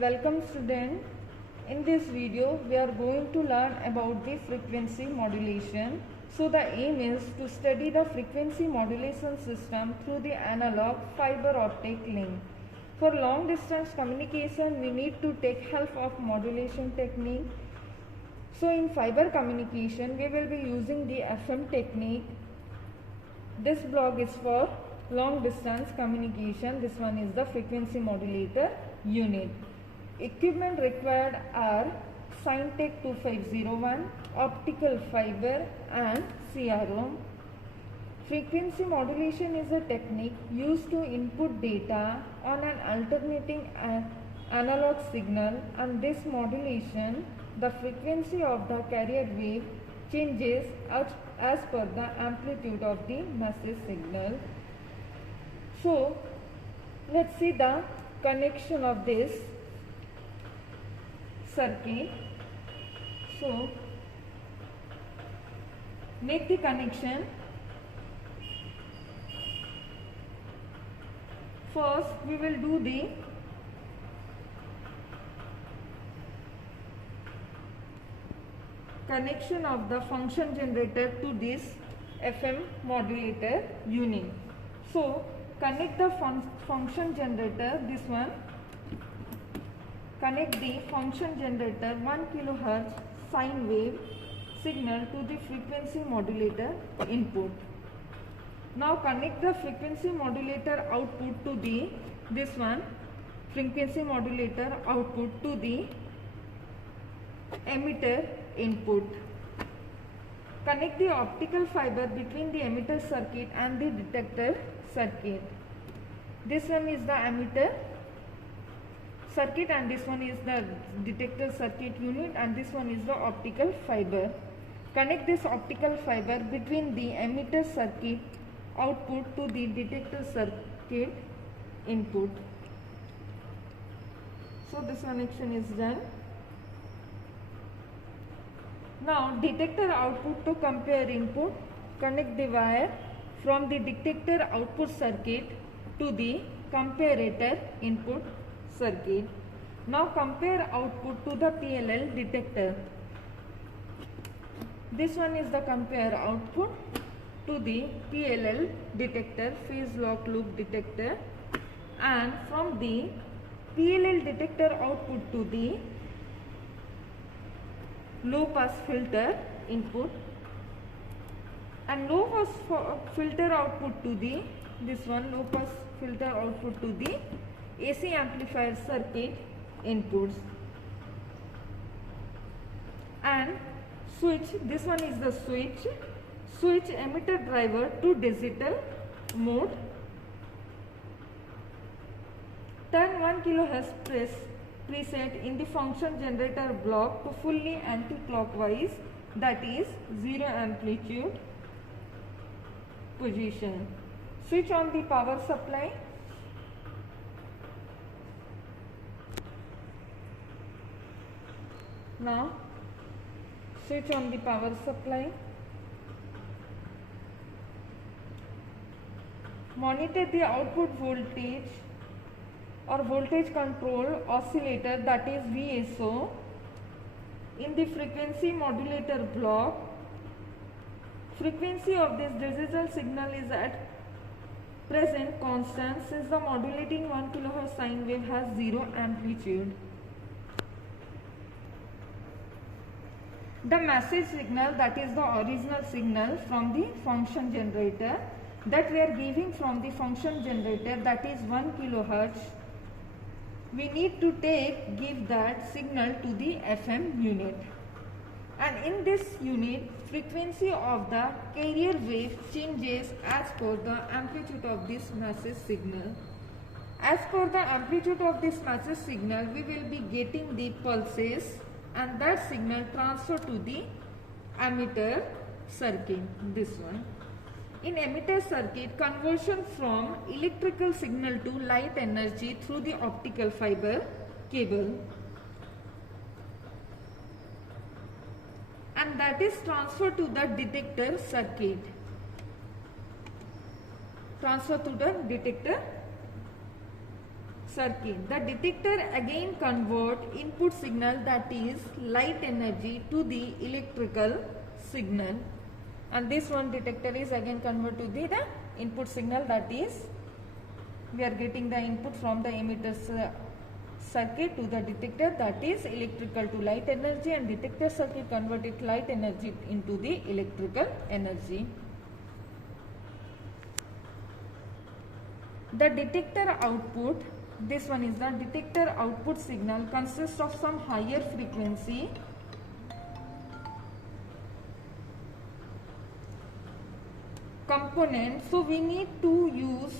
Welcome student. In this video we are going to learn about the frequency modulation. So the aim is to study the frequency modulation system through the analog fiber optic link. For long distance communication we need to take help of modulation technique. So in fiber communication we will be using the FM technique. This block is for long distance communication. This one is the frequency modulator unit. Equipment required are Syntec 2501, optical fiber and CRO. Frequency modulation is a technique used to input data on an alternating analog signal, and this modulation, the frequency of the carrier wave changes as per the amplitude of the message signal. So let's see the connection of this circuit. So make the connection. First we will do the connection of the function generator to this FM modulator unit. So connect the function generator, this one. Connect the function generator 1 kHz sine wave signal to the frequency modulator input. Now connect the frequency modulator output to the this one frequency modulator output to the emitter input. Connect the optical fiber between the emitter circuit and the detector circuit. This one is the emitter circuit and this one is the detector circuit unit, and this one is the optical fiber. Connect this optical fiber between the emitter circuit output to the detector circuit input. So this connection is done. Now detector output to compare input. Connect the wire from the detector output circuit to the comparator input circuit. Now compare output to the PLL detector. This one is the compare output to the PLL detector, phase lock loop detector, and from the PLL detector output to the low pass filter input, and low pass filter output to the this one low pass filter output to the AC amplifier circuit inputs, and switch, this one is the switch emitter driver to digital mode. Turn 1 kHz preset in the function generator block to fully anti-clockwise, that is 0 amplitude position. Switch on the power supply. Now switch on the power supply. Monitor the output voltage or voltage control oscillator, that is VSO, in the frequency modulator block. Frequency of this digital signal is at present constant since the modulating 1 kHz sine wave has 0 amplitude. The message signal, that is the original signal from the function generator that we are giving from the function generator, that is 1 kHz. We need to give that signal to the FM unit, and in this unit frequency of the carrier wave changes as per the amplitude of this message signal. As per the amplitude of this message signal we will be getting the pulses, and that signal transfer to the emitter circuit, this one. In emitter circuit, conversion from electrical signal to light energy through the optical fiber cable, and that is transferred to the detector circuit. Transfer to the detector circuit. The detector again convert input signal, that is light energy, to the electrical signal, and this one detector is again convert to the input signal, that is we are getting the input from the emitter circuit to the detector, that is electrical to light energy, and detector circuit converted light energy into the electrical energy. The detector output, this one is the detector output signal, consists of some higher frequency component. So we need to use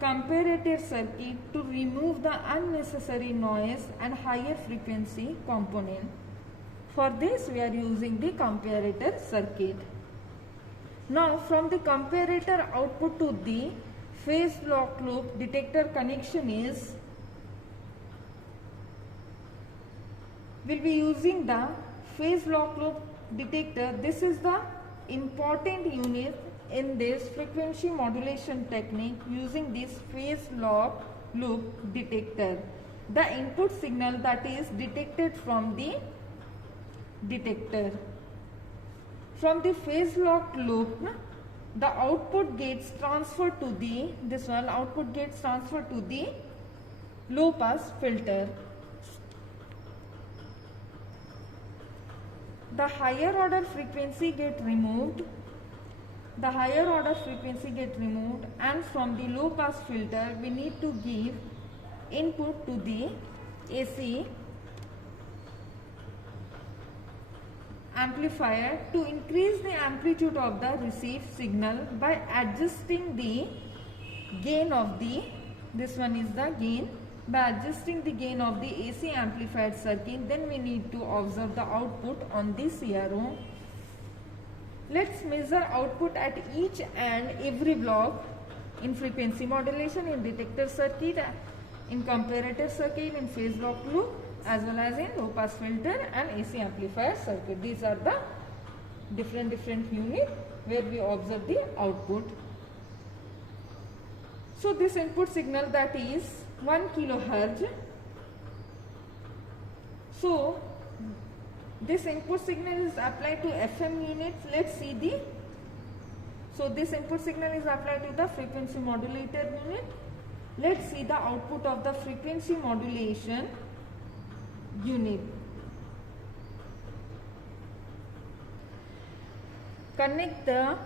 comparator circuit to remove the unnecessary noise and higher frequency component. For this we are using the comparator circuit. Now from the comparator output to the phase lock loop detector connection is, we will be using the phase lock loop detector. This is the important unit in this frequency modulation technique, using this phase lock loop detector. The input signal that is detected from the detector. From the phase lock loop, the output gets transferred to the, this one output gets transferred to the low pass filter. The higher order frequency get removed. The higher order frequency get removed, and from the low pass filter we need to give input to the AC amplifier to increase the amplitude of the received signal by adjusting the gain of the, this one is the gain, by adjusting the gain of the AC amplified circuit. Then we need to observe the output on the CRO. Let's measure output at each and every block in frequency modulation, in detector circuit, in comparator circuit, in phase lock loop, as well as in low pass filter and AC amplifier circuit. These are the different units where we observe the output. So this input signal, that is 1 kilohertz. So this input signal is applied to FM units. Let's see the, so this input signal is applied to the frequency modulator unit. Let's see the output of the frequency modulation unit. Connect the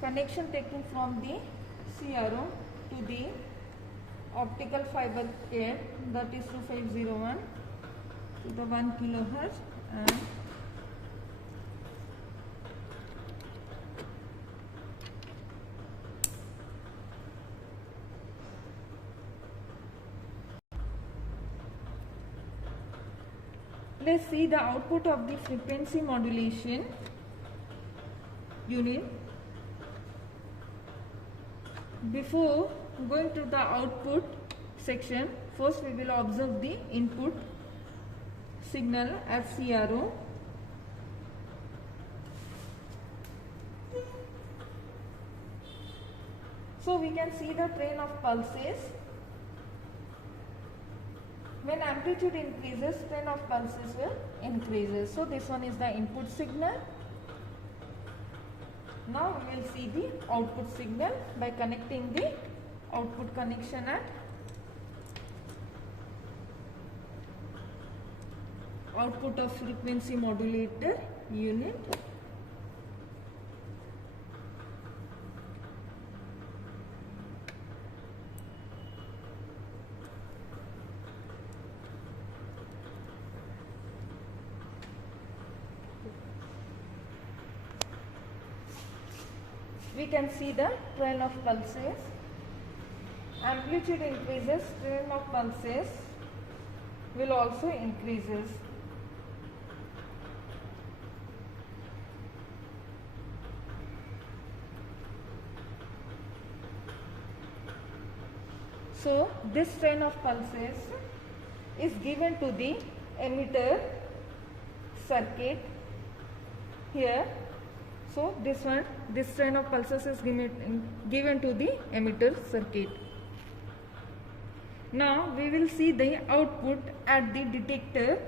connection taken from the CRO to the optical fiber cable, that is 2501 to the 1 kilohertz, and let's see the output of the frequency modulation unit. Before going to the output section, first we will observe the input signal at CRO. So we can see the train of pulses. When amplitude increases, train of pulses will increases. So this one is the input signal. Now we will see the output signal by connecting the output connection at output of frequency modulator unit. We can see the train of pulses. Amplitude increases, train of pulses will also increases. So this train of pulses is given to the emitter circuit here. So this train of pulses is given to the emitter circuit. Now we will see the output at the detector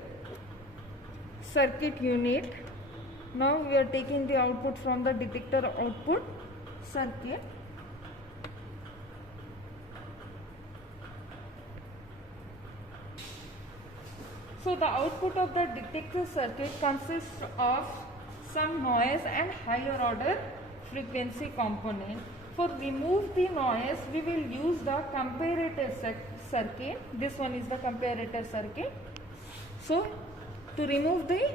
circuit unit. Now we are taking the output from the detector output circuit. So the output of the detector circuit consists of some noise and higher order frequency component. For remove the noise, we will use the comparator circuit. This one is the comparator circuit. So to remove the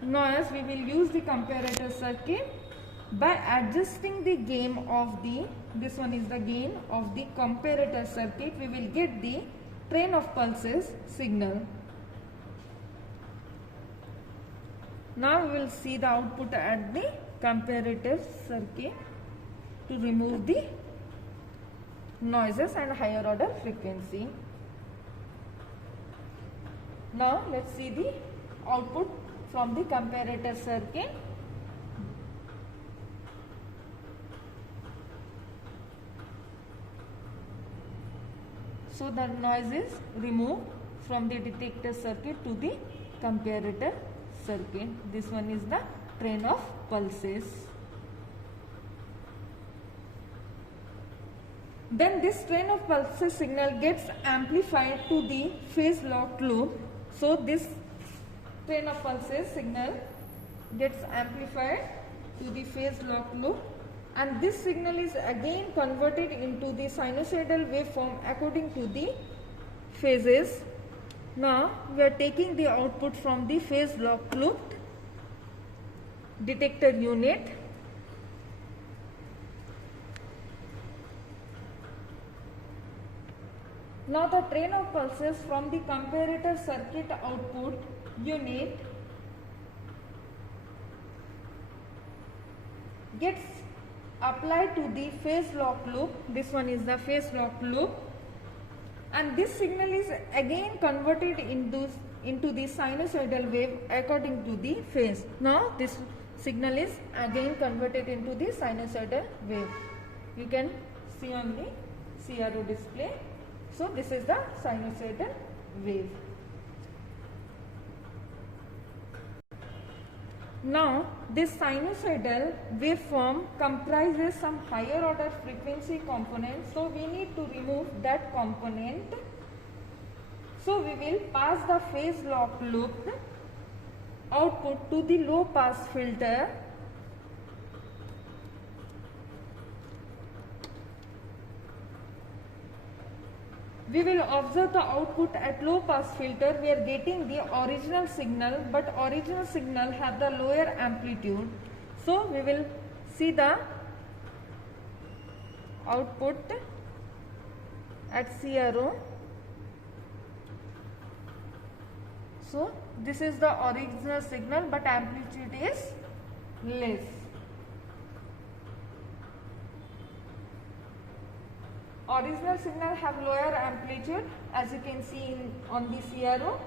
noise, we will use the comparator circuit by adjusting the gain of the, this one is the gain of the comparator circuit. We will get the train of pulses signal. Now we will see the output at the comparator circuit to remove the noises and higher order frequency. Now let's see the output from the comparator circuit. So the noise is removed from the detector circuit to the comparator circuit. This one is the train of pulses. Then this train of pulses signal gets amplified to the phase locked loop. So this train of pulses signal gets amplified to the phase locked loop, and this signal is again converted into the sinusoidal waveform according to the phases. Now we are taking the output from the phase locked loop detector unit. Now the train of pulses from the comparator circuit output unit gets applied to the phase locked loop. This one is the phase locked loop, and this signal is again converted into the sinusoidal wave according to the phase. Now this signal is again converted into the sinusoidal wave. You can see on the CRO display. So this is the sinusoidal wave. Now this sinusoidal waveform comprises some higher order frequency component. So we need to remove that component. So we will pass the phase locked loop output to the low pass filter. We will observe the output at low pass filter. We are getting the original signal, but original signal have the lower amplitude. So we will see the output at CRO. So this is the original signal, but amplitude is less. Original signal have lower amplitude, as you can see on the CRO.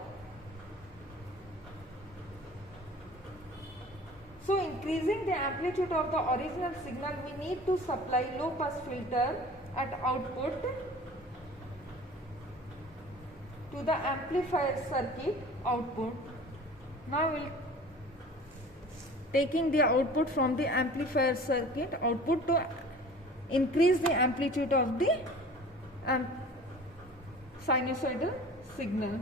So increasing the amplitude of the original signal, we need to supply low pass filter at output to the amplifier circuit output. Now we will taking the output from the amplifier circuit output to increase the amplitude of the sinusoidal signal.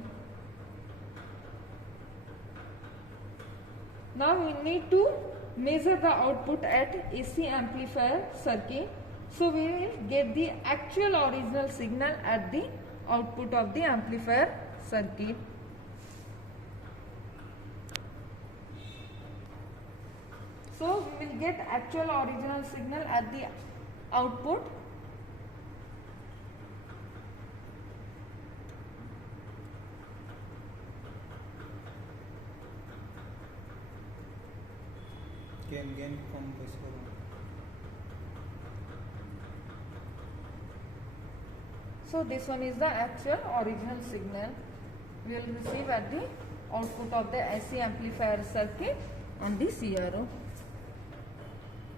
Now we need to measure the output at AC amplifier circuit. So we will get the actual original signal at the output of the amplifier circuit. So we will get actual original signal at the output. Gain from this one. So this one is the actual original signal we will receive at the output of the AC amplifier circuit on the CRO.